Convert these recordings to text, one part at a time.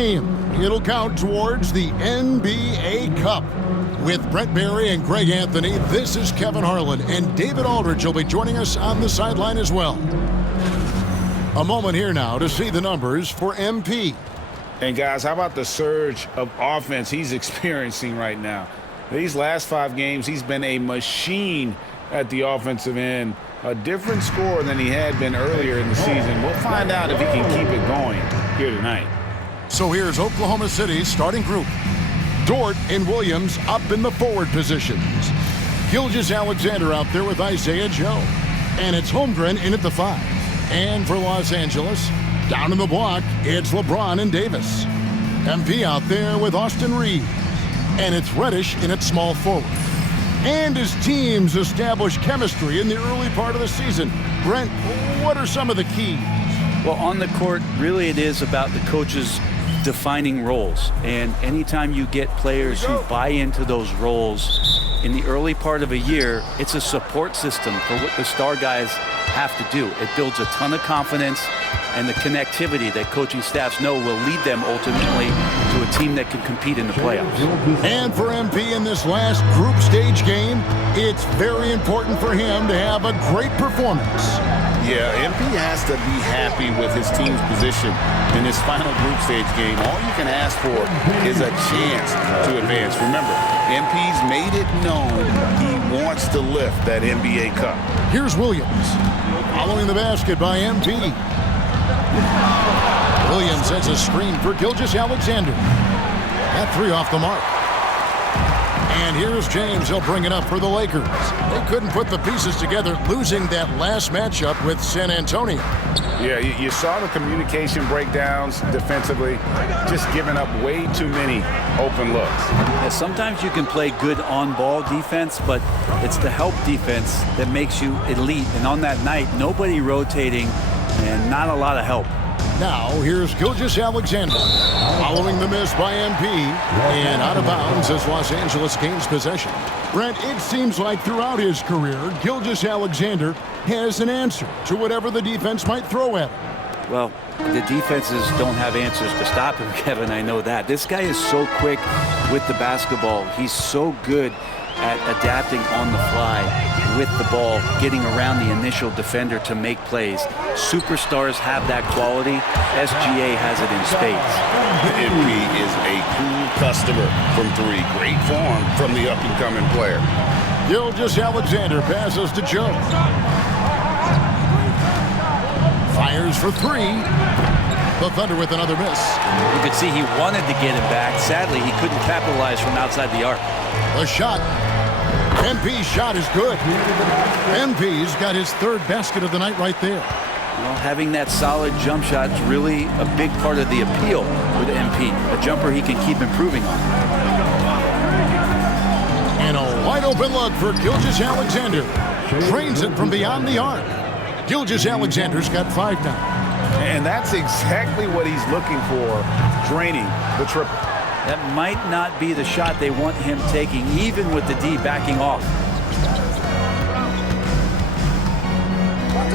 game. It'll count towards the NBA Cup. With Brent Barry and Greg Anthony, this is Kevin Harlan, and David Aldridge will be joining us on the sideline as well. A moment here now to see the numbers for MP. And guys, how about the surge of offense he's experiencing right now? These last 5 games, he's been a machine at the offensive end. A different score than he had been earlier in the season. We'll find out if he can keep it going here tonight. So here's Oklahoma City's starting group. Dort and Williams up in the forward positions. Gilgeous-Alexander out there with Isaiah Joe. And it's Holmgren in at the 5. And for Los Angeles, down in the block, it's LeBron and Davis. MP out there with Austin Reeves. And it's Reddish in at small forward. And his teams establish chemistry in the early part of the season. Brent, what are some of the keys? Well, on the court, really it is about the coaches defining roles. And anytime you get players who buy into those roles in the early part of a year, it's a support system for what the star guys have to do. It builds a ton of confidence and the connectivity that coaching staffs know will lead them ultimately to a team that can compete in the playoffs. And for MP in this last group stage game, it's very important for him to have a great performance. Yeah, MP has to be happy with his team's position in this final group stage game. All you can ask for is a chance to advance. Remember, MP's made it known he wants to lift that NBA Cup. Here's Williams, following the basket by MP. Williams sets a screen for Gilgeous-Alexander. That 3 off the mark. And here's James. He'll bring it up for the Lakers. They couldn't put the pieces together, losing that last matchup with San Antonio. Yeah, you saw the communication breakdowns defensively, just giving up way too many open looks. Yeah, sometimes you can play good on-ball defense, but it's the help defense that makes you elite. And on that night, nobody rotating and not a lot of help. Now, here's Gilgeous-Alexander, following the miss by MP, and out of bounds as Los Angeles gains possession. Brent, it seems like throughout his career, Gilgeous-Alexander has an answer to whatever the defense might throw at him. Well, the defenses don't have answers to stop him, Kevin. I know that. This guy is so quick with the basketball. He's so good at adapting on the fly with the ball, getting around the initial defender to make plays. Superstars have that quality. SGA has it in spades. MP is a cool customer from 3. Great form from the up-and-coming player. Gilgeous-Alexander passes to Joe. Fires for 3. The Thunder with another miss. You could see he wanted to get it back. Sadly, he couldn't capitalize from outside the arc. The shot. MP's shot is good. MP's got his 3rd basket of the night right there. Well, having that solid jump shot is really a big part of the appeal with MP. A jumper he can keep improving on. And a wide open look for Gilgeous-Alexander. Drains it from beyond the arc. Gilgeous-Alexander's got 5 now. And that's exactly what he's looking for, draining the triple. That might not be the shot they want him taking, even with the D backing off.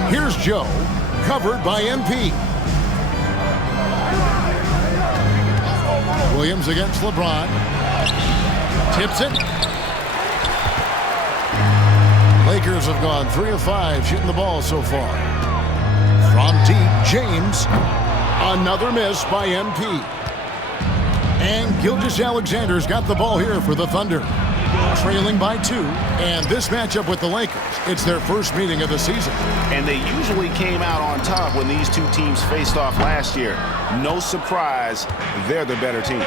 Here's Joe, covered by MP. Williams against LeBron. Tips it. Lakers have gone 3 of 5 shooting the ball so far. From deep, James. Another miss by MP. And Gilgeous-Alexander's got the ball here for the Thunder. Trailing by 2. And this matchup with the Lakers, it's their first meeting of the season. And they usually came out on top when these 2 teams faced off last year. No surprise, they're the better team.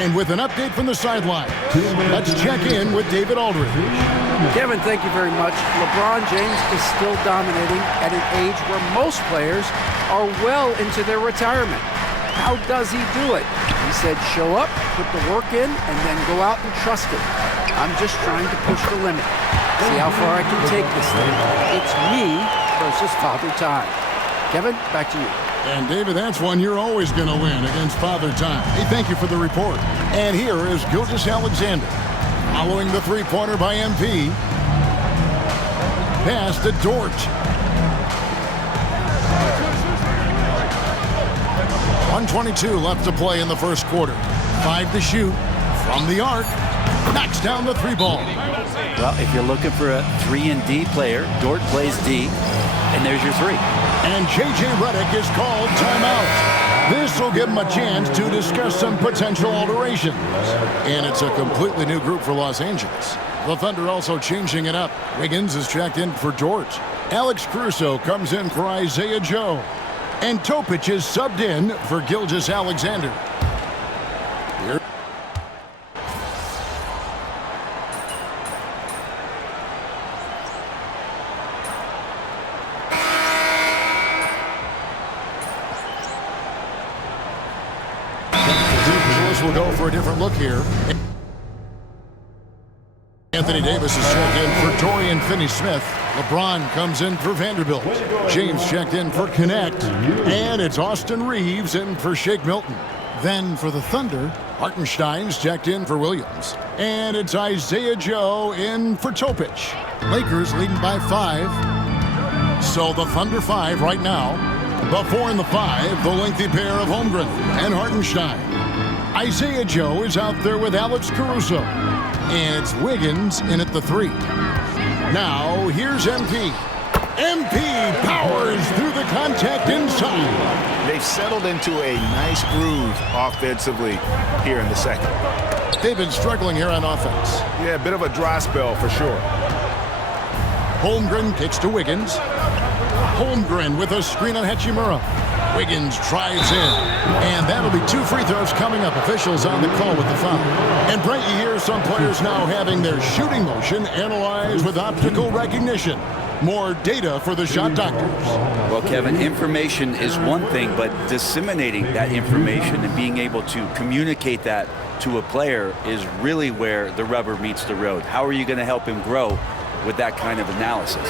And with an update from the sideline, let's check in with David Aldridge. Kevin, thank you very much. LeBron James is still dominating at an age where most players are well into their retirement. How does he do it? He said, show up, put the work in, and then go out and trust it. I'm just trying to push the limit. See how far I can take this thing. It's me versus Father Time. Kevin, back to you. And David, that's one you're always going to win against Father Time. Hey, thank you for the report. And here is Gilgeous-Alexander. Following the 3-pointer by MP. Pass to Dort. 1:22 left to play in the first quarter. 5 to shoot from the arc. Knocks down the 3 ball. Well, if you're looking for a 3-and-D player, Dort plays D, and there's your 3. And J.J. Redick is called timeout. This will give him a chance to discuss some potential alterations. And it's a completely new group for Los Angeles. The Thunder also changing it up. Wiggins is checked in for Dort. Alex Caruso comes in for Isaiah Joe. And Topic is subbed in for Gilgeous-Alexander. Here. We'll go for a different look here. Anthony Davis is checked in for Dorian Finney-Smith. LeBron comes in for Vanderbilt. James checked in for Connect. And it's Austin Reeves in for Shake Milton. Then for the Thunder, Hartenstein's checked in for Williams. And it's Isaiah Joe in for Topic. Lakers leading by 5. So the Thunder 5 right now. The 4 and the 5, the lengthy pair of Holmgren and Hartenstein. Isaiah Joe is out there with Alex Caruso. And it's Wiggins in at the 3. Now, here's MP. MP powers through the contact inside. They've settled into a nice groove offensively here in the second. They've been struggling here on offense. Yeah, a bit of a dry spell for sure. Holmgren kicks to Wiggins. Holmgren with a screen on Hachimura. Wiggins drives in. And that'll be 2 free throws coming up. Officials on the call with the foul. And Brent, you hear some players now having their shooting motion analyzed with optical recognition. More data for the shot doctors. Well, Kevin, information is one thing, but disseminating that information and being able to communicate that to a player is really where the rubber meets the road. How are you going to help him grow with that kind of analysis?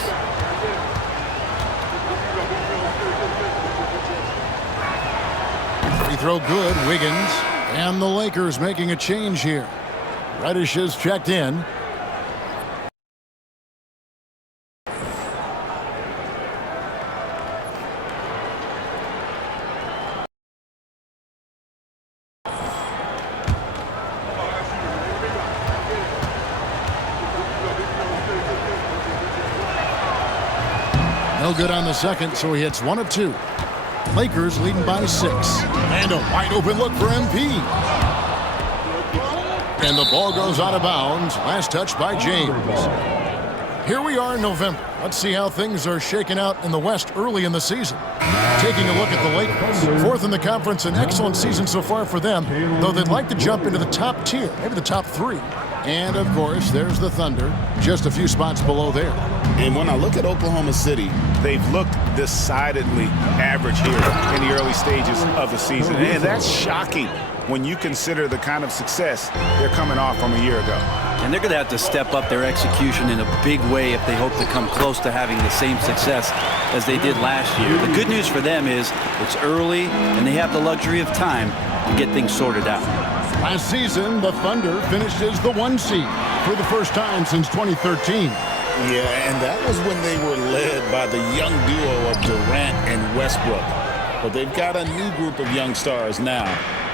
Free throw good, Wiggins. And the Lakers making a change here. Reddish is checked in. No good on the second, so he hits 1 of 2. Lakers leading by 6. And a wide open look for MP. And the ball goes out of bounds. Last touch by James. Here we are in November. Let's see how things are shaking out in the West early in the season. Taking a look at the Lakers. 4th in the conference, an excellent season so far for them, though they'd like to jump into the top tier, maybe the top 3. And, of course, there's the Thunder, just a few spots below there. And when I look at Oklahoma City, They've looked decidedly average here in the early stages of the season. And that's shocking when you consider the kind of success they're coming off from a year ago. And they're going to have to step up their execution in a big way if they hope to come close to having the same success as they did last year. The good news for them is it's early and they have the luxury of time to get things sorted out. Last season, the Thunder finished as the 1 seed for the first time since 2013. Yeah, and that was when they were led by the young duo of Durant and Westbrook. But they've got a new group of young stars now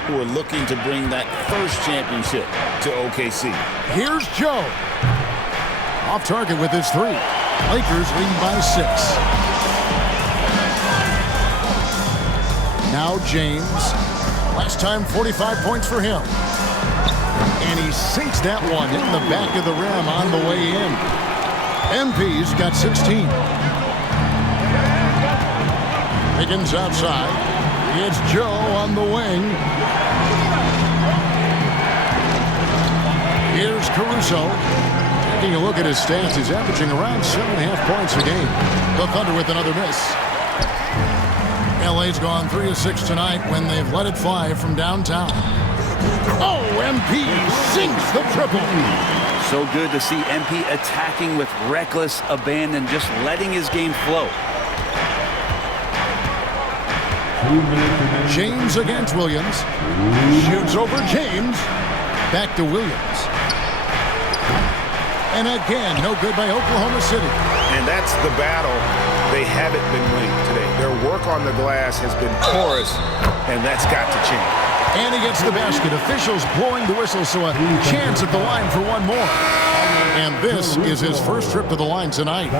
who are looking to bring that first championship to OKC. Here's Joe. Off target with his 3. Lakers leading by 6. Now James. Last time 45 points for him. And he sinks that one in the back of the rim on the way in. MP's got 16. Higgins outside. It's Joe on the wing. Here's Caruso. Taking a look at his stats, he's averaging around 7.5 points a game. The Thunder with another miss. LA's gone 3 of 6 tonight when they've let it fly from downtown. Oh, MP sinks the triple. So good to see MP attacking with reckless abandon, just letting his game flow. James against Williams. Shoots over James. Back to Williams. And again, no good by Oklahoma City. And that's the battle they haven't been winning today. They're work on the glass has been porous, and that's got to change. And he gets the basket. Officials blowing the whistle, so a chance at the line for one more. And this is his first trip to the line tonight.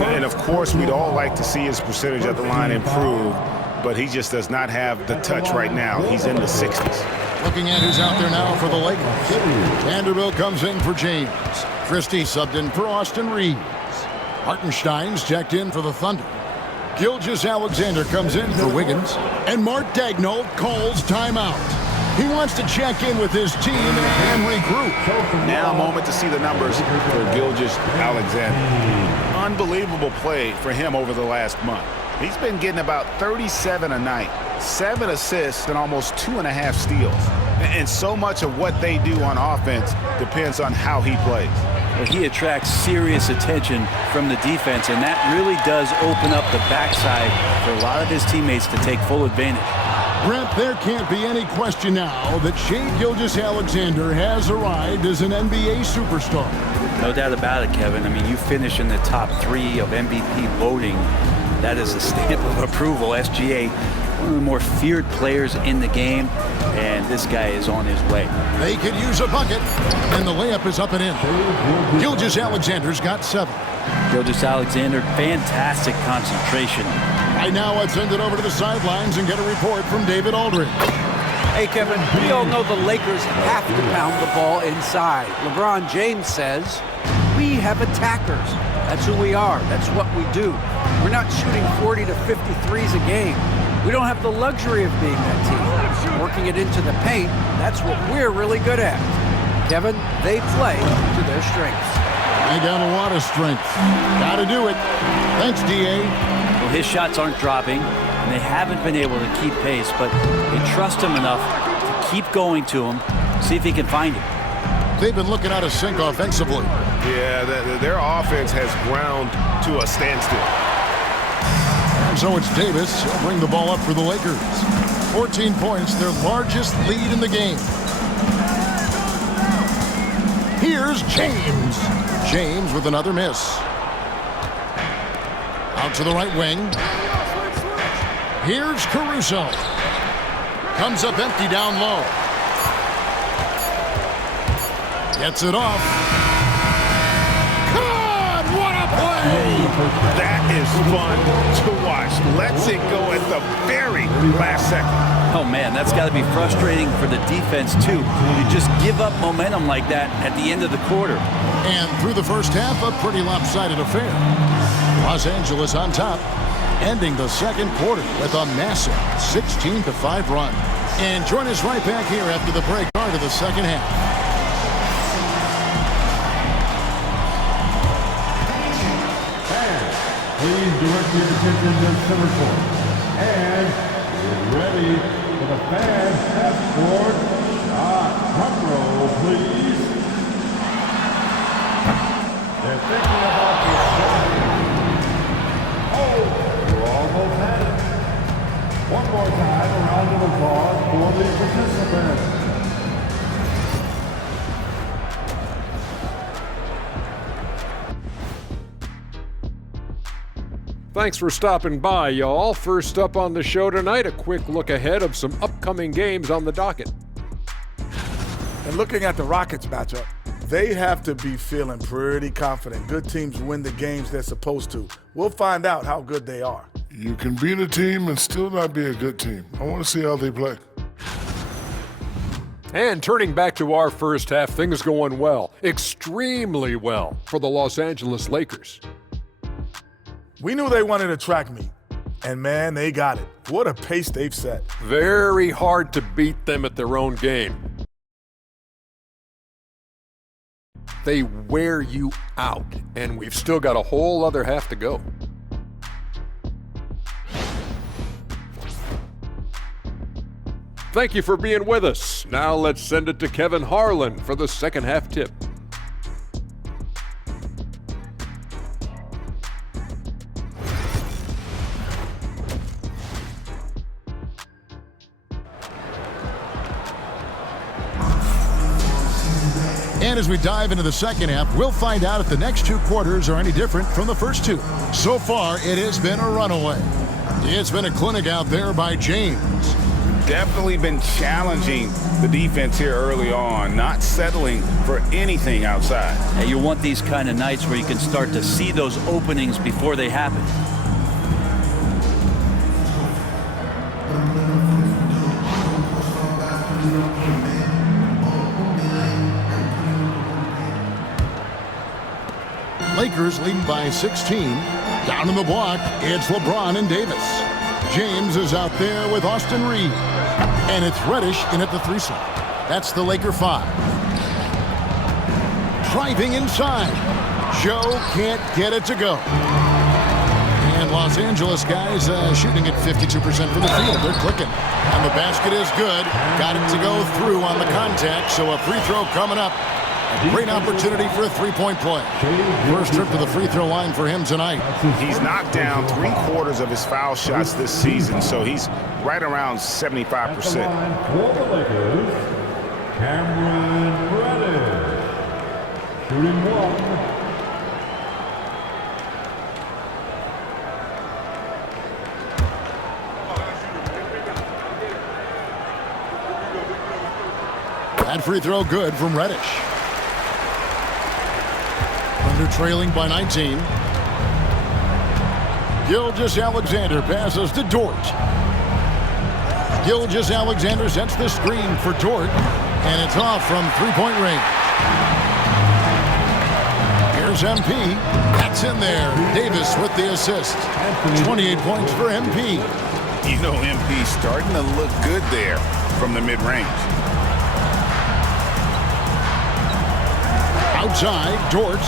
And, of course, we'd all like to see his percentage at the line improve, but he just does not have the touch right now. He's in the 60s. Looking at who's out there now for the Lakers. Vanderbilt comes in for James. Christie subbed in for Austin Reeves. Hartenstein's checked in for the Thunder. Gilgeous-Alexander comes in for Wiggins. And Mark Daigneault calls timeout. He wants to check in with his team and regroup. Now a moment to see the numbers for Gilgeous-Alexander. Unbelievable play for him over the last month. He's been getting about 37 a night, 7 assists, and almost 2.5 steals. And so much of what they do on offense depends on how he plays. Well, he attracts serious attention from the defense, and that really does open up the backside for a lot of his teammates to take full advantage. Brent, there can't be any question now that Shai Gilgeous-Alexander has arrived as an NBA superstar. No doubt about it, Kevin. I mean, you finish in the top 3 of MVP voting. That is a stamp of approval. SGA, one of the more feared players in the game, and this guy is on his way. They could use a bucket, and the layup is up and in. Gilgeous-Alexander's got 7. Gilgeous-Alexander, fantastic concentration. Right now, let's send it over to the sidelines and get a report from David Aldridge. Hey, Kevin, we all know the Lakers have to pound the ball inside. LeBron James says, we have attackers. That's who we are. That's what we do. We're not shooting 40 to 53s a game. We don't have the luxury of being that team. Working it into the paint, that's what we're really good at. Kevin, they play to their strengths. They got a lot of strength. Got to do it. Thanks, D.A. Well, his shots aren't dropping, and they haven't been able to keep pace, but they trust him enough to keep going to him, see if he can find him. They've been looking out of sync offensively. Yeah, their offense has ground to a standstill. And so it's Davis. He'll bring the ball up for the Lakers. 14 points, their largest lead in the game. Here's James. James with another miss. Out to the right wing. Here's Caruso. Comes up empty down low. Gets it off. God, what a play! That is fun to watch. Lets it go at the very last second. Oh, man, that's got to be frustrating for the defense, too. You just give up momentum like that at the end of the quarter. And through the first half, a pretty lopsided affair. Los Angeles on top, ending the second quarter with a massive 16-5 run. And join us right back here after the break part of the second half. Please direct your attention to center court. And get ready for the fans half-court shot. Front row, please. They're thinking about the oh, you almost had it. One more time, a round of applause for the participants. Thanks for stopping by, y'all. First up on the show tonight, a quick look ahead of some upcoming games on the docket. And looking at the Rockets matchup, they have to be feeling pretty confident. Good teams win the games they're supposed to. We'll find out how good they are. You can beat a team and still not be a good team. I want to see how they play. And turning back to our first half, things going well, extremely well for the Los Angeles Lakers. We knew they wanted a track meet, and man, they got it. What a pace they've set. Very hard to beat them at their own game. They wear you out, and we've still got a whole other half to go. Thank you for being with us. Now let's send it to Kevin Harlan for the second half tip. And as we dive into the second half, we'll find out if the next two quarters are any different from the first two. So far, it has been a runaway. It's been a clinic out there by James. Definitely been challenging the defense here early on, not settling for anything outside. And you want these kind of nights where you can start to see those openings before they happen. Lakers leading by 16. Down in the block, it's LeBron and Davis. James is out there with Austin Reeves. And it's Reddish in at the 3 slot. That's the Laker 5. Driving inside. Joe can't get it to go. And Los Angeles guys shooting at 52% from the field. They're clicking. And the basket is good. Got it to go through on the contact. So a free throw coming up. A great opportunity for a three-point play. First trip to the free throw line for him tonight. He's knocked down 3/4 of his foul shots this season, so he's right around 75%. For the Lakers, Cameron Reddish. Shooting 1. That free throw good from Reddish. Under trailing by 19. Gilgeous-Alexander passes to Dort. Gilgeous-Alexander sets the screen for Dort, and it's off from three-point range. Here's MP. That's in there. Davis with the assist. 28 points for MP. You know, MP starting to look good there from the mid-range. Outside, Dort.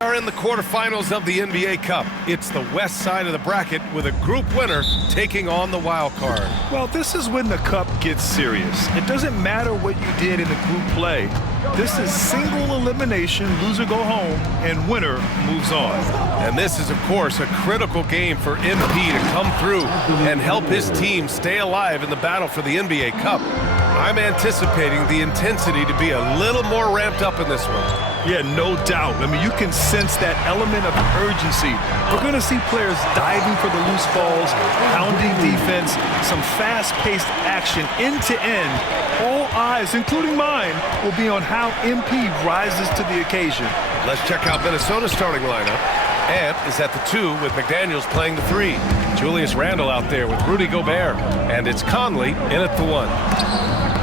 Are in the quarterfinals of the NBA Cup. It's the west side of the bracket with a group winner taking on the wild card. Well, this is when the Cup gets serious. It doesn't matter what you did in the group play. This is single elimination, loser go home, and winner moves on. And this is, of course, a critical game for MP to come through and help his team stay alive in the battle for the NBA Cup. I'm anticipating the intensity to be a little more ramped up in this one. Yeah, no doubt. I mean, you can sense that element of urgency. We're going to see players diving for the loose balls, pounding defense, some fast-paced action end-to-end. All eyes, including mine, will be on how MP rises to the occasion. Let's check out Minnesota's starting lineup. Ant is at the 2 with McDaniels playing the 3. Julius Randle out there with Rudy Gobert. And it's Conley in at the 1.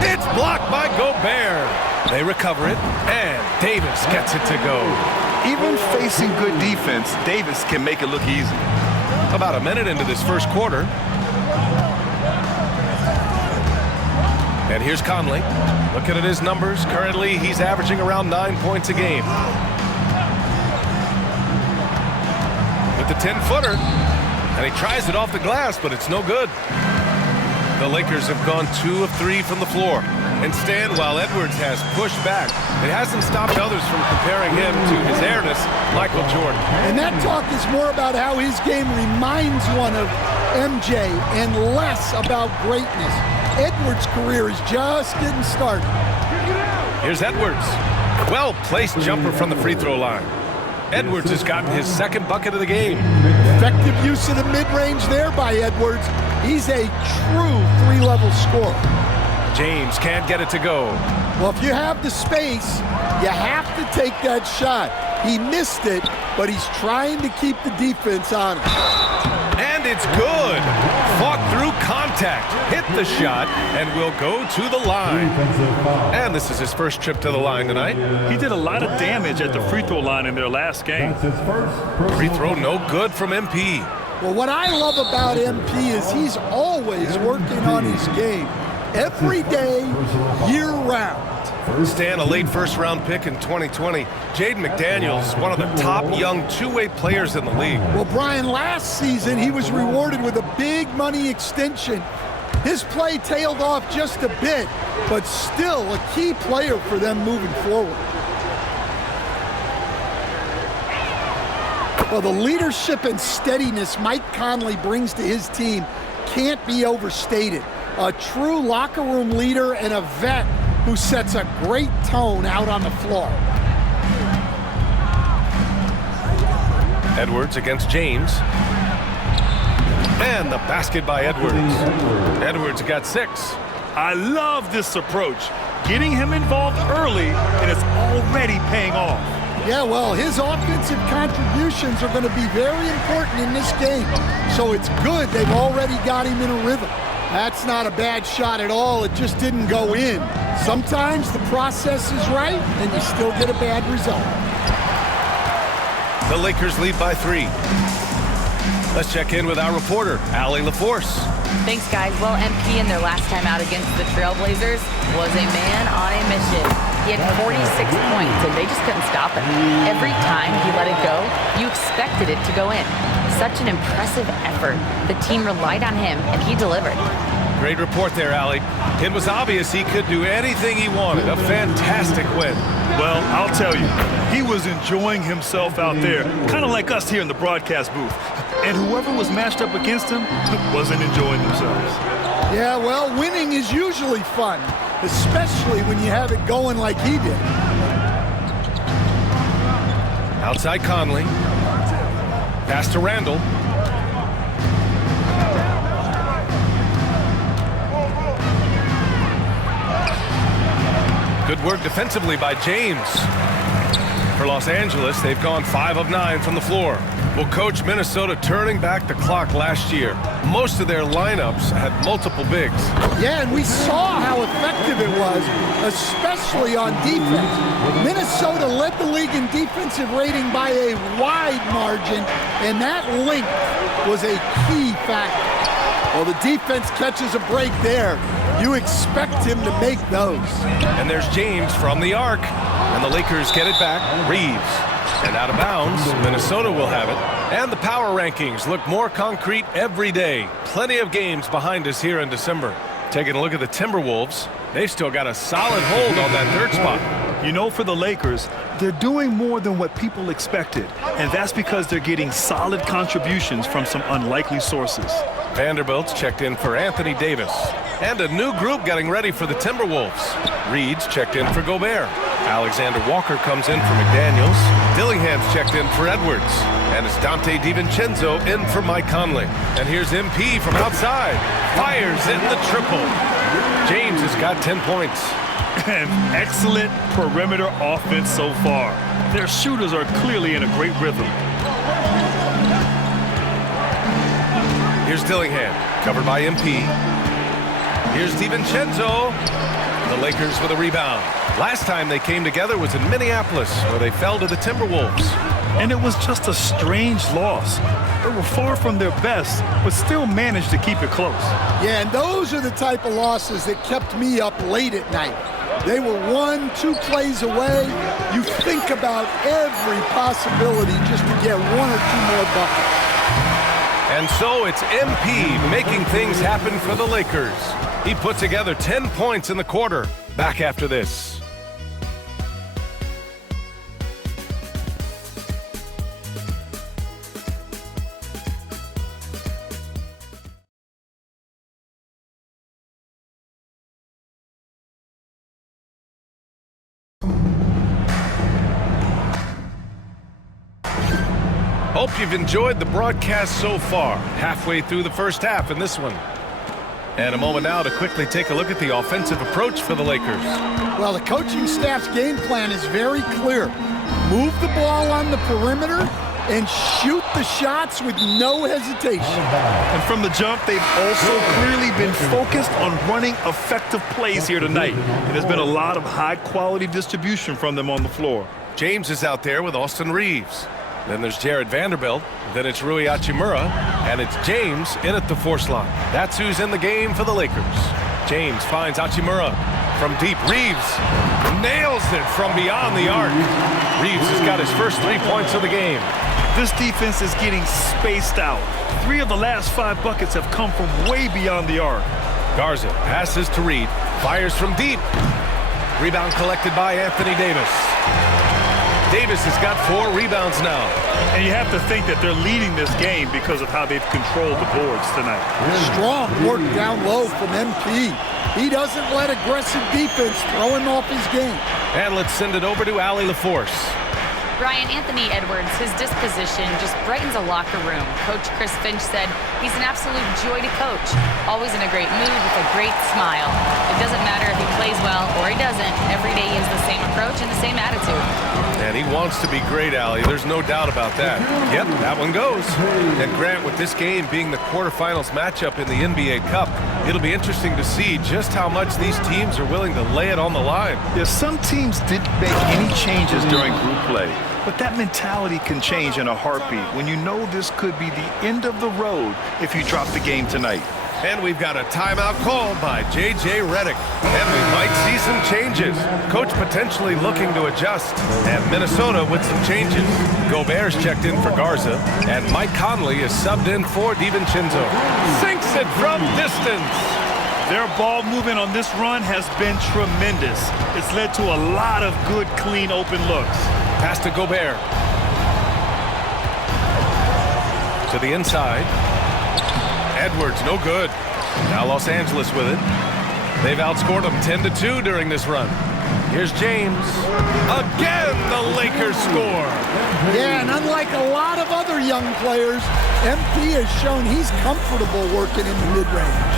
It's blocked by Gobert. They recover it, and Davis gets it to go. Even facing good defense, Davis can make it look easy. About a minute into this first quarter. And here's Conley. Looking at his numbers, currently he's averaging around 9 points a game. With the 10-footer, and he tries it off the glass, but it's no good. The Lakers have gone 2 of 3 from the floor. And Stan, while Edwards has pushed back, it hasn't stopped others from comparing him to his heiress, Michael Jordan. And that talk is more about how his game reminds one of MJ and less about greatness. Edwards' career is just getting started. Here's Edwards. Well-placed jumper from the free throw line. Edwards has gotten his second bucket of the game. Effective use of the mid-range there by Edwards. He's a true three-level scorer. James can't get it to go. Well, if you have the space, you have to take that shot. He missed it, but he's trying to keep the defense on him. And it's good. Fought through contact, hit the shot, and will go to the line. And this is his first trip to the line tonight. He did a lot of damage at the free throw line in their last game. Free throw no good from MP. Well, what I love about MP is he's always working on his game. Every day, year-round. Stan, a late first-round pick in 2020. Jaden McDaniels, one of the top young two-way players in the league. Well, Brian, last season he was rewarded with a big money extension. His play tailed off just a bit, but still a key player for them moving forward. Well, the leadership and steadiness Mike Conley brings to his team can't be overstated. A true locker room leader and a vet who sets a great tone out on the floor. Edwards against James. And the basket by Edwards. Edwards got 6. I love this approach. Getting him involved early, and it's already paying off. Yeah, well, his offensive contributions are going to be very important in this game. So it's good they've already got him in a rhythm. That's not a bad shot at all. It just didn't go in. Sometimes the process is right, and you still get a bad result. The Lakers lead by 3. Let's check in with our reporter, Allie LaForce. Thanks, guys. Well, MP in their last time out against the Trailblazers was a man on a mission. He had 46 points, and they just couldn't stop him. Every time he let it go, you expected it to go in. Such an impressive effort. The team relied on him, and he delivered. Great report there, Allie. It was obvious he could do anything he wanted. A fantastic win. Well, I'll tell you, he was enjoying himself out there, kind of like us here in the broadcast booth. And whoever was matched up against him wasn't enjoying themselves. Yeah, well, winning is usually fun, especially when you have it going like he did. Outside Conley. Pass to Randall. Good work defensively by James. For Los Angeles, they've gone 5 of 9 from the floor. Well, coach, Minnesota turning back the clock last year. Most of their lineups had multiple bigs. Yeah, and we saw how effective it was, especially on defense. Minnesota led the league in defensive rating by a wide margin, and that length was a key factor. Well, the defense catches a break there. You expect him to make those. And there's James from the arc. And the Lakers get it back. Reeves. And out of bounds, Minnesota will have it. And the power rankings look more concrete every day. Plenty of games behind us here in December. Taking a look at the Timberwolves, they've still got a solid hold on that 3rd spot. You know, for the Lakers, they're doing more than what people expected. And that's because they're getting solid contributions from some unlikely sources. Vanderbilt's checked in for Anthony Davis. And a new group getting ready for the Timberwolves. Reed's checked in for Gobert. Alexander Walker comes in for McDaniels. Dillingham's checked in for Edwards. And it's Dante DiVincenzo in for Mike Conley. And here's MP from outside. Fires in the triple. James has got 10 points. And excellent perimeter offense so far. Their shooters are clearly in a great rhythm. Here's Dillingham, covered by MP. Here's DiVincenzo. The Lakers with a rebound. Last time they came together was in Minneapolis, where they fell to the Timberwolves. And it was just a strange loss. They were far from their best, but still managed to keep it close. Yeah, and those are the type of losses that kept me up late at night. They were 1-2 plays away. You think about every possibility just to get 1 or 2 more buckets. And so it's MP making things happen for the Lakers. He put together 10 points in the quarter. Back after this. Hope you've enjoyed the broadcast so far. Halfway through the first half in this one. And a moment now to quickly take a look at the offensive approach for the Lakers. Well, the coaching staff's game plan is very clear. Move the ball on the perimeter and shoot the shots with no hesitation. And from the jump, they've also clearly been focused on running effective plays here tonight. And there's been a lot of high-quality distribution from them on the floor. James is out there with Austin Reeves. Then there's Jared Vanderbilt. Then it's Rui Hachimura. And it's James in at the 4 slot. That's who's in the game for the Lakers. James finds Hachimura from deep. Reeves nails it from beyond the arc. Reeves has got his first 3 points of the game. This defense is getting spaced out. 3 of the last 5 buckets have come from way beyond the arc. Garza passes to Reed. Fires from deep. Rebound collected by Anthony Davis. Davis has got 4 rebounds now. And you have to think that they're leading this game because of how they've controlled the boards tonight. Strong work down low from MP. He doesn't let aggressive defense throw him off his game. And let's send it over to Allie LaForce. Brian, Anthony Edwards, his disposition just brightens a locker room. Coach Chris Finch said he's an absolute joy to coach, always in a great mood with a great smile. It doesn't matter if he plays well or he doesn't. Every day he has the same approach and the same attitude. And he wants to be great, Allie. There's no doubt about that. Yep, that one goes. And Grant, with this game being the quarterfinals matchup in the NBA Cup, it'll be interesting to see just how much these teams are willing to lay it on the line. Yeah, some teams didn't make any changes during group play, but that mentality can change in a heartbeat when you know this could be the end of the road if you drop the game tonight. And we've got a timeout called by J.J. Redick. And we might see some changes. Coach potentially looking to adjust. And Minnesota with some changes. Gobert's checked in for Garza. And Mike Conley is subbed in for DiVincenzo. Sinks it from distance. Their ball movement on this run has been tremendous. It's led to a lot of good, clean, open looks. Pass to Gobert. To the inside. Edwards, no good. Now Los Angeles with it. They've outscored them 10-2 during this run. Here's James. Again, the Lakers score. Yeah, and unlike a lot of other young players, MP has shown he's comfortable working in the mid-range.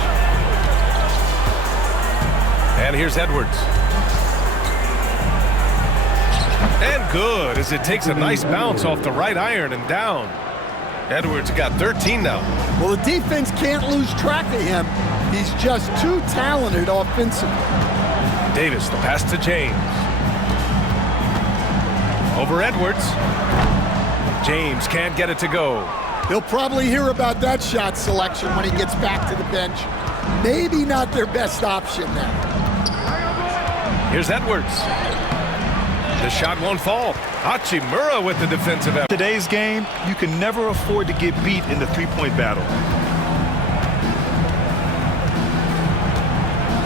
And here's Edwards. And good, as it takes a nice bounce off the right iron and down. Edwards got 13 now. Well, the defense can't lose track of him. He's just too talented offensively. Davis, the pass to James. Over Edwards. James can't get it to go. He'll probably hear about that shot selection when he gets back to the bench. Maybe not their best option now. Here's Edwards. The shot won't fall. Hachimura with the defensive effort. Today's game, you can never afford to get beat in the three-point battle.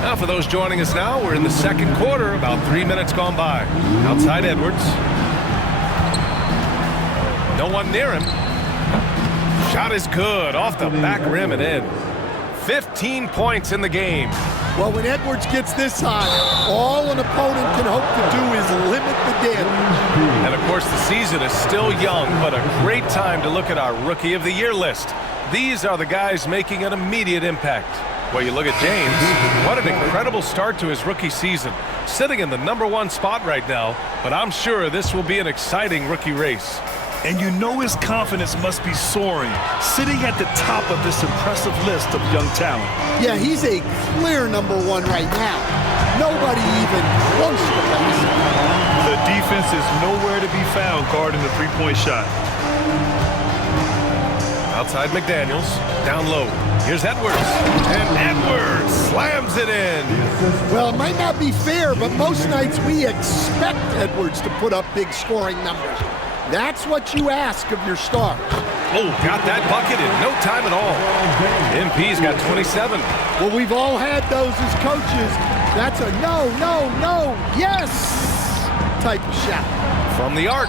Now for those joining us now, we're in the second quarter, about 3 minutes gone by. Outside Edwards. No one near him. Shot is good, off the back rim and in. 15 points in the game. Well, when Edwards gets this high, all an opponent can hope to do is limit the damage. And of course, the season is still young, but a great time to look at our Rookie of the Year list. These are the guys making an immediate impact. Well, you look at James, what an incredible start to his rookie season. Sitting in the #1 spot right now, but I'm sure this will be an exciting rookie race. And you know his confidence must be soaring, sitting at the top of this impressive list of young talent. Yeah, he's a clear #1 right now. Nobody even close to that. The defense is nowhere to be found guarding the three-point shot. Outside McDaniels, down low. Here's Edwards, and Edwards slams it in. Well, it might not be fair, but most nights we expect Edwards to put up big scoring numbers. That's what you ask of your stars. Oh, got that bucket in no time at all. MP's got 27. Well, we've all had those as coaches. That's a no, no, no, yes type of shot. From the arc.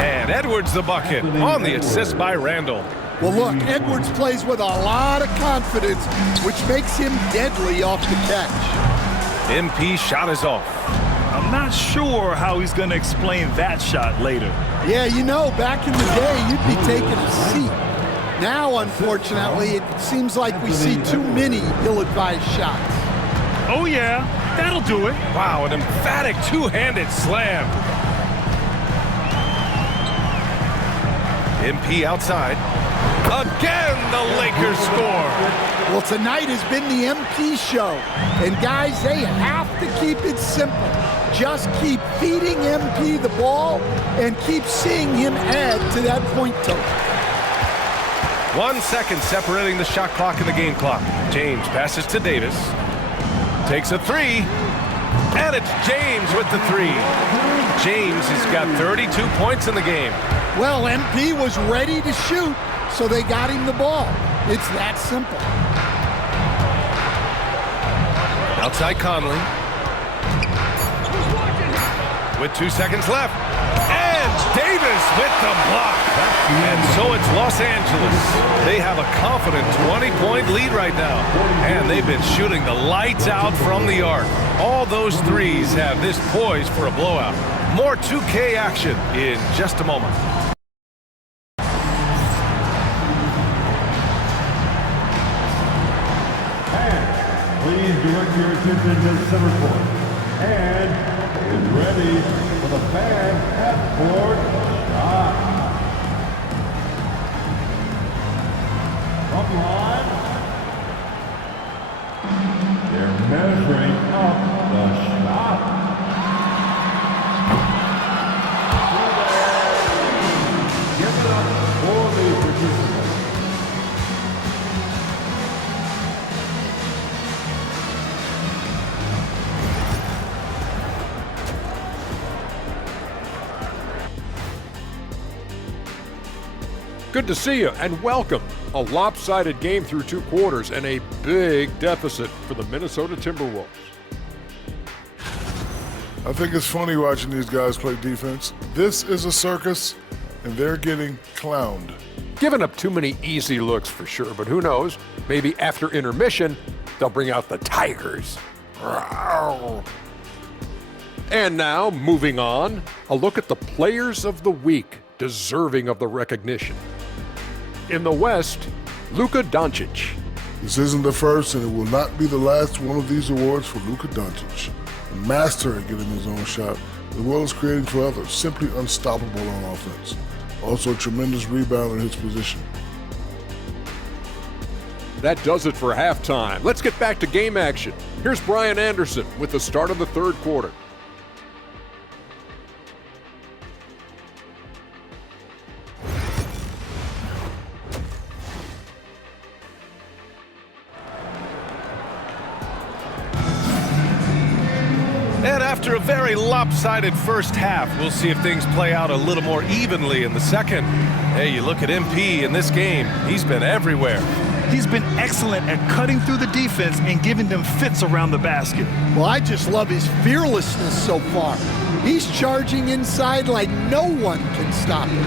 And Edwards the bucket on the assist by Randall. Well, look, Edwards plays with a lot of confidence, which makes him deadly off the catch. MP shot is off. I'm not sure how he's going to explain that shot later. Yeah, you know, back in the day, you'd be taking a seat. Now, unfortunately, it seems like we see too many ill-advised shots. Oh, yeah, that'll do it. Wow, an emphatic two-handed slam. MP outside. Again, the Lakers score. Well, tonight has been the MP show. And, guys, they have to keep it simple. Just keep feeding MP the ball and keep seeing him add to that point total. 1 second separating the shot clock and the game clock. James passes to Davis. Takes a three. And it's James with the three. James has got 32 points in the game. Well, MP was ready to shoot, so they got him the ball. It's that simple. Outside Conley. With 2 seconds left. And Davis with the block. And so it's Los Angeles. They have a confident 20-point lead right now. And they've been shooting the lights out from the arc. All those threes have this poised for a blowout. More 2K action in just a moment. Please direct your attention to center court. And is ready for the fan half-court shot. From line, they're measuring up the shot. Give it up for the participants. Good to see you and welcome. A lopsided game through 2 quarters and a big deficit for the Minnesota Timberwolves. I think it's funny watching these guys play defense. This is a circus, and they're getting clowned. Giving up too many easy looks for sure, but who knows? Maybe after intermission, they'll bring out the Tigers. And now, moving on, a look at the players of the week deserving of the recognition. In the West, Luka Doncic. This isn't the first, and it will not be the last one of these awards for Luka Doncic. A master at getting his own shot, as well as creating for others, simply unstoppable on offense. Also a tremendous rebounder in his position. That does it for halftime. Let's get back to game action. Here's Brian Anderson with the start of the third quarter. And after a very lopsided first half, we'll see if things play out a little more evenly in the second. Hey, you look at MP in this game, he's been everywhere. He's been excellent at cutting through the defense and giving them fits around the basket. Well, I just love his fearlessness so far. He's charging inside like no one can stop him.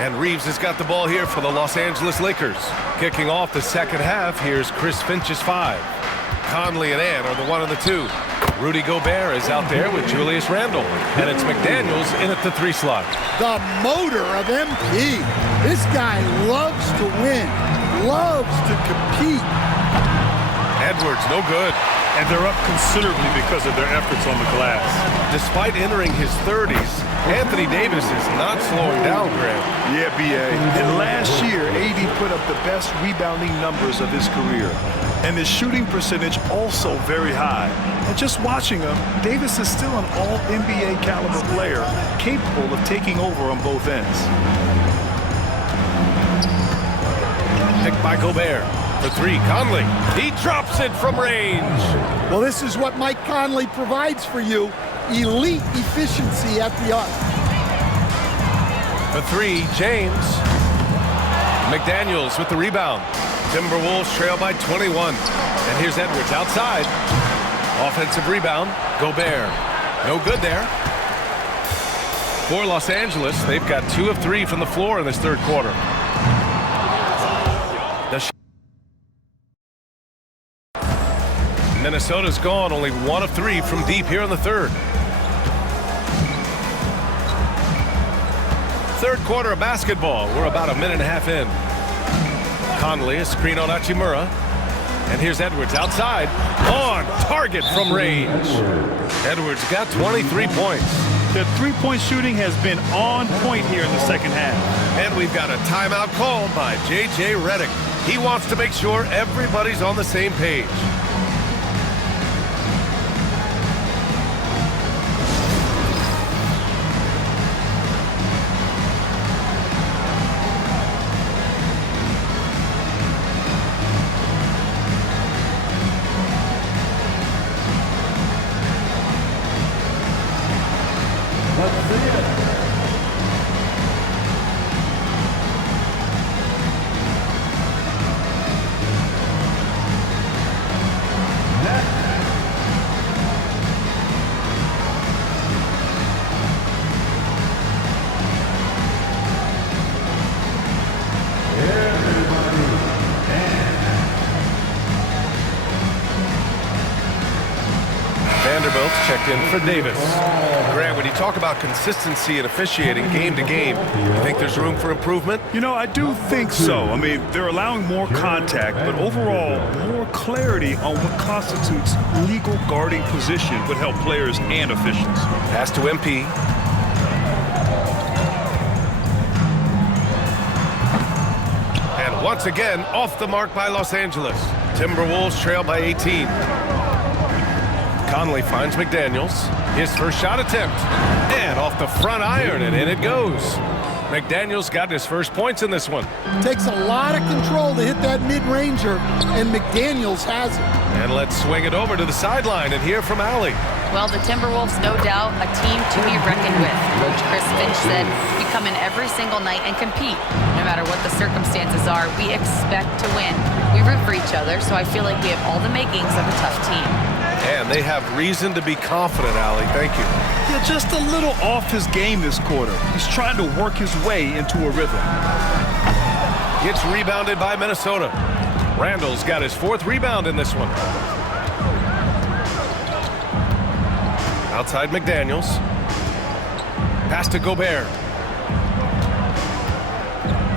And Reeves has got the ball here for the Los Angeles Lakers. Kicking off the second half, here's Chris Finch's 5. Conley and Ann are the 1 and the 2. Rudy Gobert is out there with Julius Randle. And it's McDaniels in at the 3 slot. The motor of MP. This guy loves to win, loves to compete. Edwards, no good. And they're up considerably because of their efforts on the glass. Despite entering his 30s, Anthony Davis is not slowing down, Grant. Yeah, B.A. And last year, AD put up the best rebounding numbers of his career. And his shooting percentage also very high. And just watching him, Davis is still an all-NBA caliber player, capable of taking over on both ends. Picked by Gobert. The 3, Conley. He drops it from range. Well, this is what Mike Conley provides for you. Elite efficiency at the arc. The 3, James. McDaniels with the rebound. Timberwolves trail by 21. And here's Edwards outside. Offensive rebound. Gobert. No good there. For Los Angeles, they've got 2 of 3 from the floor in this third quarter. Minnesota's gone only 1 of 3 from deep here in the third. Third quarter of basketball. We're about a minute and a half in. Conley, a screen on Hachimura. And here's Edwards outside. On target from range. Edwards got 23 points. The three-point shooting has been on point here in the second half. And we've got a timeout called by J.J. Redick. He wants to make sure everybody's on the same page. Vanderbilt checked in for Davis. Grant, when you talk about consistency and officiating game to game, you think there's room for improvement? You know, I do think so. I mean, they're allowing more contact, but overall, more clarity on what constitutes legal guarding position would help players and officials. Pass to MP. And once again, off the mark by Los Angeles. Timberwolves trail by 18. Conley finds McDaniels. His first shot attempt. And off the front iron, and in it goes. McDaniels got his first points in this one. Takes a lot of control to hit that mid-ranger, and McDaniels has it. And let's swing it over to the sideline and hear from Allie. Well, the Timberwolves, no doubt, a team to be reckoned with. Coach Chris Finch said, we come in every single night and compete. No matter what the circumstances are, we expect to win. We root for each other, so I feel like we have all the makings of a tough team. And they have reason to be confident, Allie. Thank you. Yeah, just a little off his game this quarter. He's trying to work his way into a rhythm. Gets rebounded by Minnesota. Randall's got his fourth rebound in this one. Outside McDaniels. Pass to Gobert.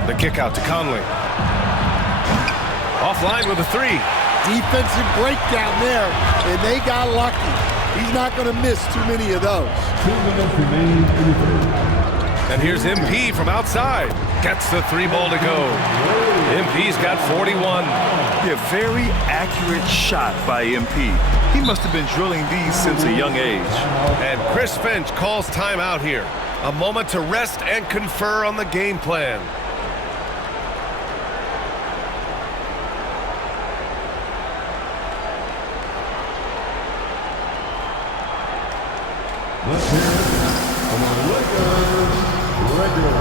The kick out to Conley. Offline with a three. Defensive breakdown there, and they got lucky. He's not going to miss too many of those. 2 minutes remaining in the third. And here's MP from outside. Gets the three ball to go. MP's got 41. Yeah, very accurate shot by MP. He must have been drilling these since a young age. And Chris Finch calls timeout here. A moment to rest and confer on the game plan. Let's hear it from the Lakers regular.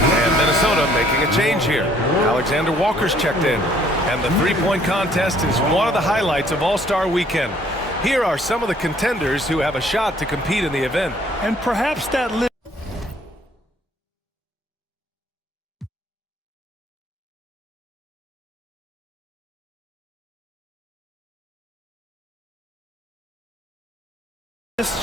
And Minnesota making a change here. Alexander Walker's checked in. And the three-point contest is one of the highlights of All-Star Weekend. Here are some of the contenders who have a shot to compete in the event. And perhaps that list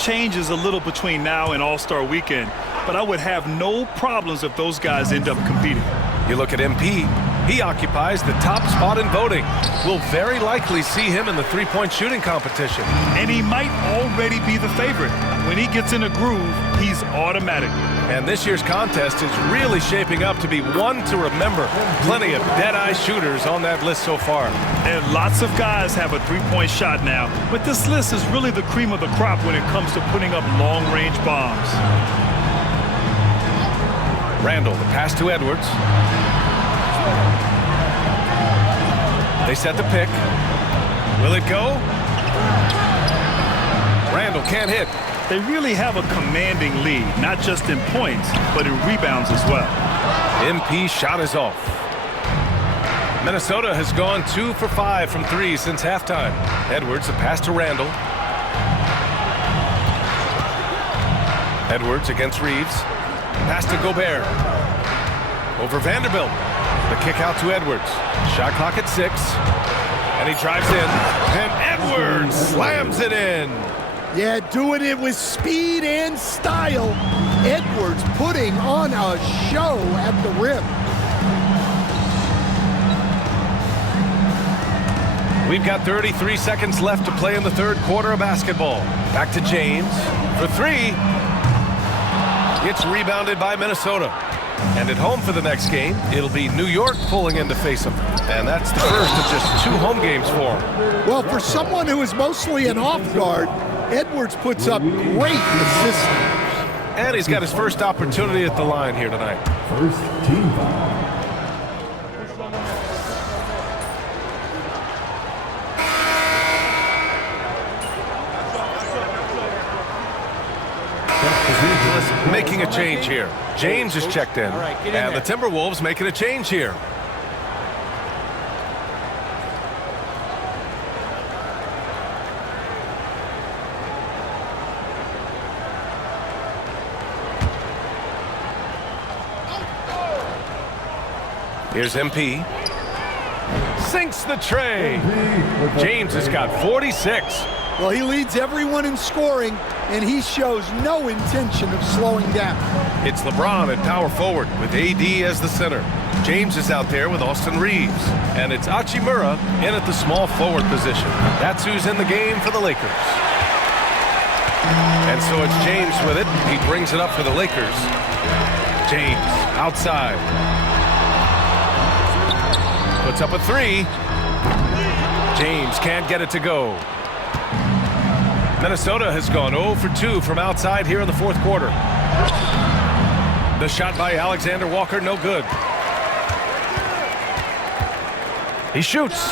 changes a little between now and All-Star Weekend, but I would have no problems if those guys end up competing. You look at MP, he occupies the top spot in voting. We'll very likely see him in the three-point shooting competition. And he might already be the favorite. When he gets in a groove, he's automatic. And this year's contest is really shaping up to be one to remember. Plenty of dead-eye shooters on that list so far. And lots of guys have a three-point shot now, but this list is really the cream of the crop when it comes to putting up long-range bombs. Randall, the pass to Edwards. They set the pick. Will it go? Randall can't hit. They really have a commanding lead, not just in points, but in rebounds as well. MP shot is off. Minnesota has gone 2 for 5 from 3 since halftime. Edwards, the pass to Randall. Edwards against Reeves. Pass to Gobert. Over Vanderbilt. The kick out to Edwards. Shot clock at 6. And he drives in. And Edwards slams it in. Yeah, doing it with speed and style. Edwards putting on a show at the rim. We've got 33 seconds left to play in the third quarter of basketball. Back to James for 3. It's rebounded by Minnesota. And at home for the next game, it'll be New York pulling in to face them. And that's the first of just 2 home games for them. Well, for someone who is mostly an off guard, Edwards puts up great assists. And he's got his first opportunity at the line here tonight. First team foul. Making a change here. James is checked in. And the Timberwolves making a change here. Here's MP. Sinks the tray. James has got 46. Well, he leads everyone in scoring, and he shows no intention of slowing down. It's LeBron at power forward with AD as the center. James is out there with Austin Reeves. And it's Hachimura in at the small forward position. That's who's in the game for the Lakers. And so it's James with it. He brings it up for the Lakers. James outside. Puts up a three. James can't get it to go. Minnesota has gone 0 for 2 from outside here in the fourth quarter. The shot by Alexander Walker, no good. He shoots.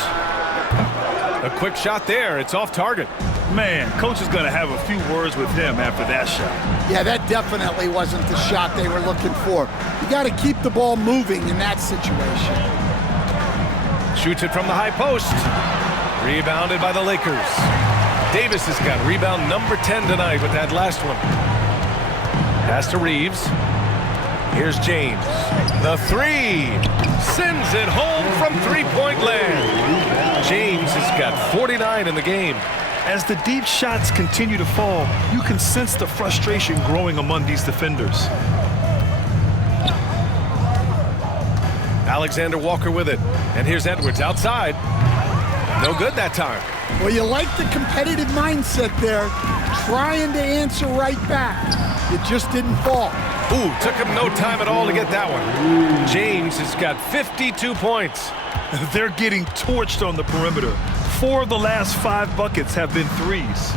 A quick shot there. It's off target. Man, coach is going to have a few words with him after that shot. Yeah, that definitely wasn't the shot they were looking for. You got to keep the ball moving in that situation. Shoots it from the high post. Rebounded by the Lakers. Davis has got rebound number 10 tonight with that last one. Pass to Reeves. Here's James. The three. Sends it home from three-point land. James has got 49 in the game. As the deep shots continue to fall, you can sense the frustration growing among these defenders. Alexander Walker with it. And here's Edwards outside. No good that time. Well, you like the competitive mindset there, trying to answer right back. It just didn't fall. Ooh, took him no time at all to get that one. James has got 52 points. They're getting torched on the perimeter. 4 of the last 5 buckets have been threes.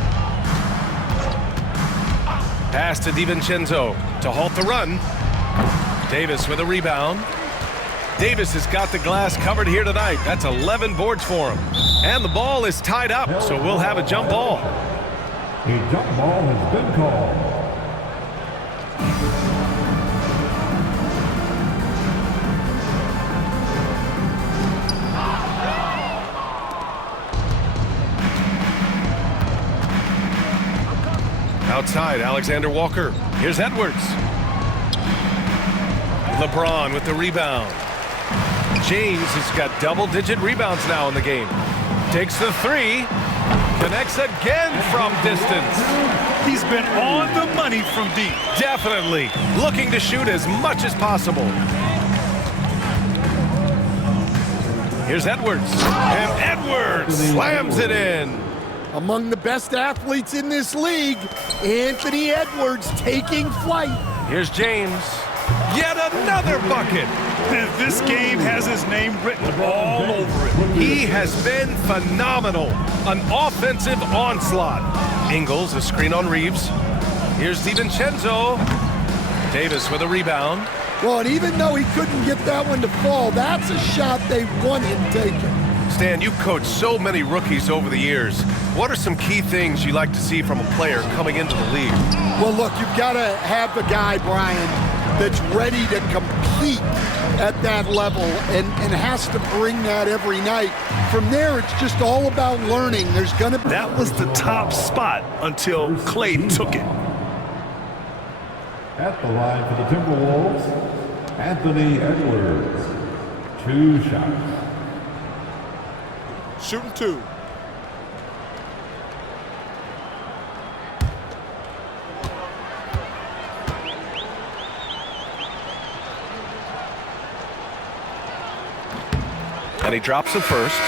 Pass to DiVincenzo to halt the run. Davis with a rebound. Davis has got the glass covered here tonight. That's 11 boards for him. And the ball is tied up, so we'll have a jump ball. A jump ball has been called. Outside, Alexander Walker. Here's Edwards. LeBron with the rebound. James has got double-digit rebounds now in the game. Takes the three. Connects again from distance. He's been on the money from deep. Definitely. Looking to shoot as much as possible. Here's Edwards. And Edwards slams it in. Among the best athletes in this league, Anthony Edwards taking flight. Here's James. Yet another bucket. This game has his name written all over it. He has been phenomenal. An offensive onslaught. Ingles, a screen on Reeves. Here's DiVincenzo. Davis with a rebound. Well, and even though he couldn't get that one to fall, that's a shot they want him taking. Stan, you've coached so many rookies over the years. What are some key things you like to see from a player coming into the league? Well, look, you've got to have a guy, Brian, that's ready to compete at that level and has to bring that every night. From there, it's just all about learning. There's going to be... That was the top spot until Clay took it. At the line for the Timberwolves, Anthony Edwards. 2 shots. Shooting 2. And he drops it first.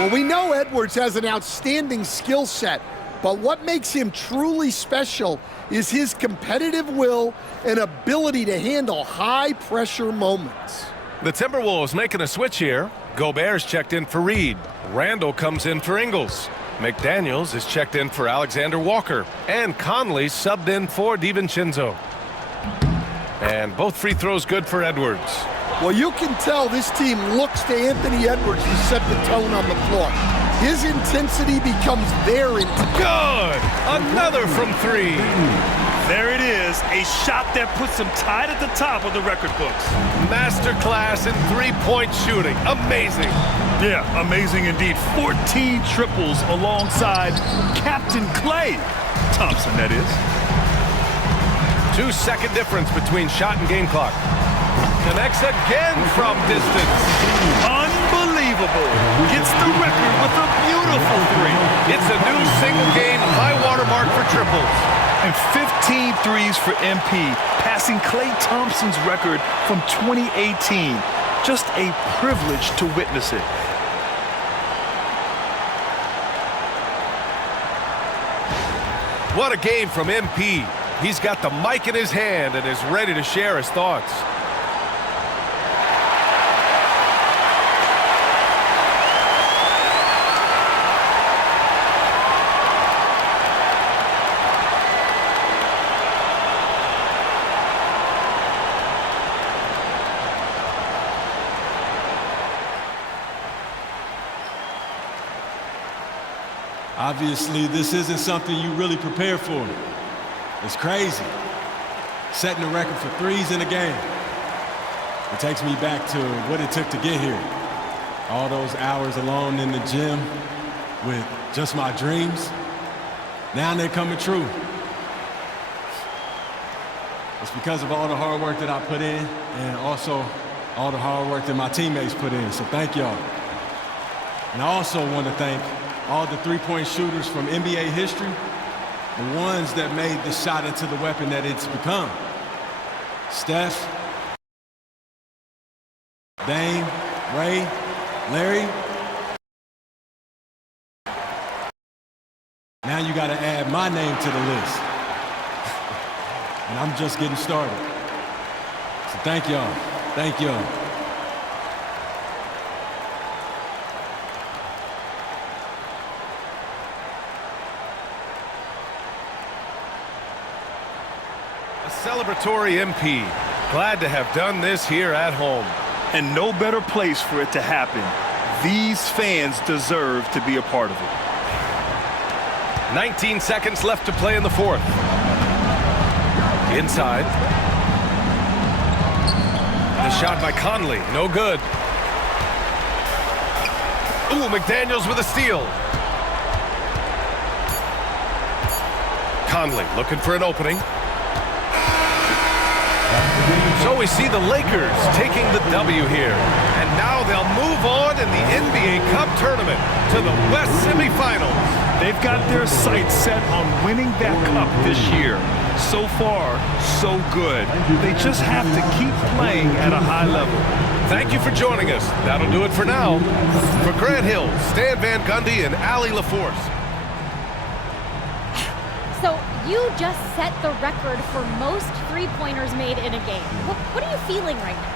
Well, we know Edwards has an outstanding skill set, but what makes him truly special is his competitive will and ability to handle high-pressure moments. The Timberwolves making a switch here. Gobert's checked in for Reed. Randall comes in for Ingles. McDaniels is checked in for Alexander Walker. And Conley subbed in for DiVincenzo. And both free throws good for Edwards. Well, you can tell this team looks to Anthony Edwards to set the tone on the floor. His intensity becomes their intensity. Good! Another from 3. There it is, a shot that puts him tied at the top of the record books. Masterclass in three-point shooting. Amazing. Yeah, amazing indeed. 14 triples alongside Captain Clay Thompson, that is. 2-second difference between shot and game clock. Connects again from distance. Unbelievable. Gets the record with a beautiful three. It's a new single-game high water mark for triples. And 15 threes for MP, passing Klay Thompson's record from 2018. Just a privilege to witness it. What a game from MP. He's got the mic in his hand and is ready to share his thoughts. Obviously, this isn't something you really prepare for. It's crazy. Setting the record for threes in a game. It takes me back to what it took to get here. All those hours alone in the gym with just my dreams. Now they're coming true. It's because of all the hard work that I put in and also all the hard work that my teammates put in. So thank y'all. And I also want to thank all the three-point shooters from NBA history, the ones that made the shot into the weapon that it's become. Steph, Dame, Ray, Larry. Now you got to add my name to the list. And I'm just getting started. So thank y'all. Thank y'all. Celebratory MP. Glad to have done this here at home. And no better place for it to happen. These fans deserve to be a part of it. 19 seconds left to play in the fourth. Inside. The shot by Conley, no good. Ooh, McDaniels with a steal. Conley looking for an opening. So we see the Lakers taking the W here. And now they'll move on in the NBA Cup tournament to the West semifinals. They've got their sights set on winning that cup this year. So far, so good. They just have to keep playing at a high level. Thank you for joining us. That'll do it for now. For Grant Hill, Stan Van Gundy, and Allie LaForce. So you just set the record for most three-pointers made in a game. What are you feeling right now?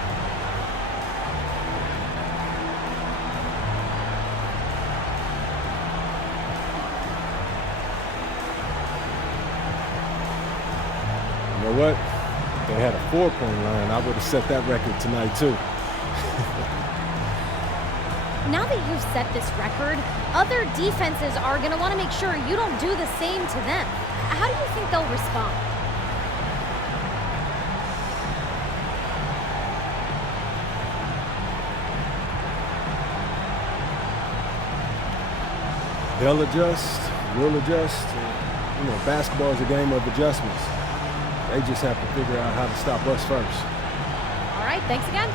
You know what? If they had a 4-point line, I would have set that record tonight too. Now that you've set this record, other defenses are going to want to make sure you don't do the same to them. How do you think they'll respond? They'll adjust, we'll adjust. You know, basketball is a game of adjustments. They just have to figure out how to stop us first. All right, thanks again.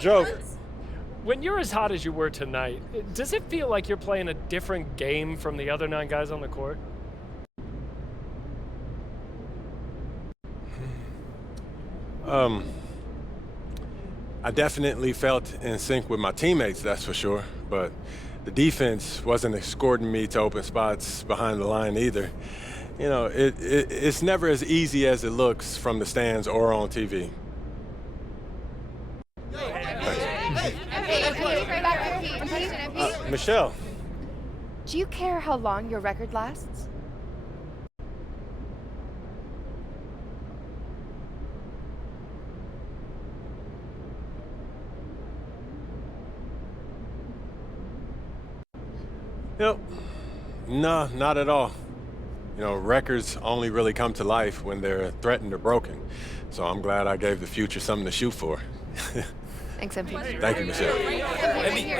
Joe, when you're as hot as you were tonight, does it feel like you're playing a different game from the other 9 guys on the court? I definitely felt in sync with my teammates, that's for sure. But the defense wasn't escorting me to open spots behind the line either. You know, it's never as easy as it looks from the stands or on TV. Michelle. Do you care how long your record lasts? Yep. No, not at all. You know, records only really come to life when they're threatened or broken. So I'm glad I gave the future something to shoot for. Thanks, MP. Thank you, Michelle. MP.